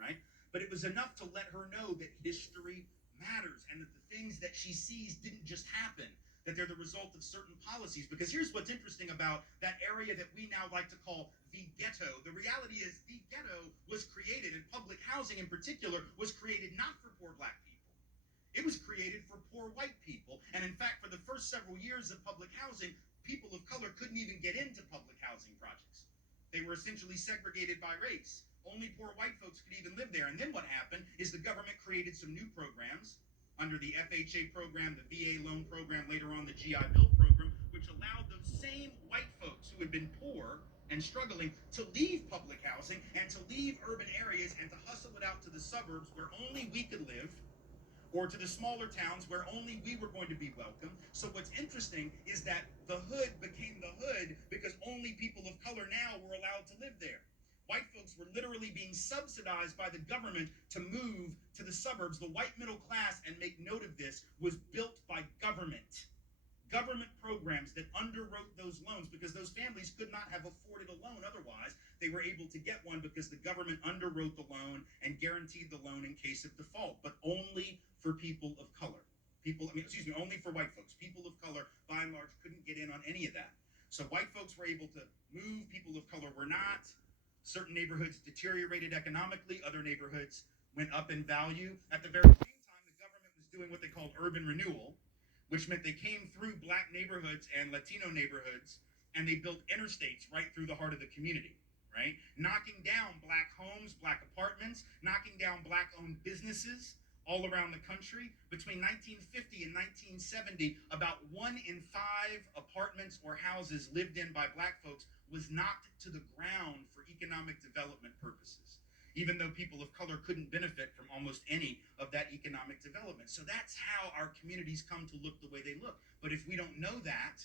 right? But it was enough to let her know that history matters and that the things that she sees didn't just happen, that they're the result of certain policies. Because here's what's interesting about that area that we now like to call the ghetto. The reality is the ghetto was created, and public housing in particular was created not for poor black people. It was created for poor white people. And in fact, for the first several years of public housing, people of color couldn't even get into public housing projects. They were essentially segregated by race. Only poor white folks could even live there. And then what happened is the government created some new programs under the FHA program, the VA loan program, later on the GI Bill program, which allowed those same white folks who had been poor and struggling to leave public housing and to leave urban areas and to hustle it out to the suburbs where only we could live, or to the smaller towns where only we were going to be welcome. So what's interesting is that the hood became the hood because only people of color now were allowed to live there. White folks were literally being subsidized by the government to move to the suburbs. The white middle class, and make note of this, was built by government programs that underwrote those loans because those families could not have afforded a loan otherwise. They were able to get one because the government underwrote the loan and guaranteed the loan in case of default, but only for people of color. Only for white folks. People of color, by and large, couldn't get in on any of that. So white folks were able to move, people of color were not. Certain neighborhoods deteriorated economically, other neighborhoods went up in value. At the very same time, the government was doing what they called urban renewal, which meant they came through black neighborhoods and Latino neighborhoods, and they built interstates right through the heart of the community, right? Knocking down black homes, black apartments, knocking down black-owned businesses all around the country. Between 1950 and 1970, about 1 in 5 apartments or houses lived in by black folks was knocked to the ground for economic development purposes, even though people of color couldn't benefit from almost any of that economic development. So that's how our communities come to look the way they look. But if we don't know that,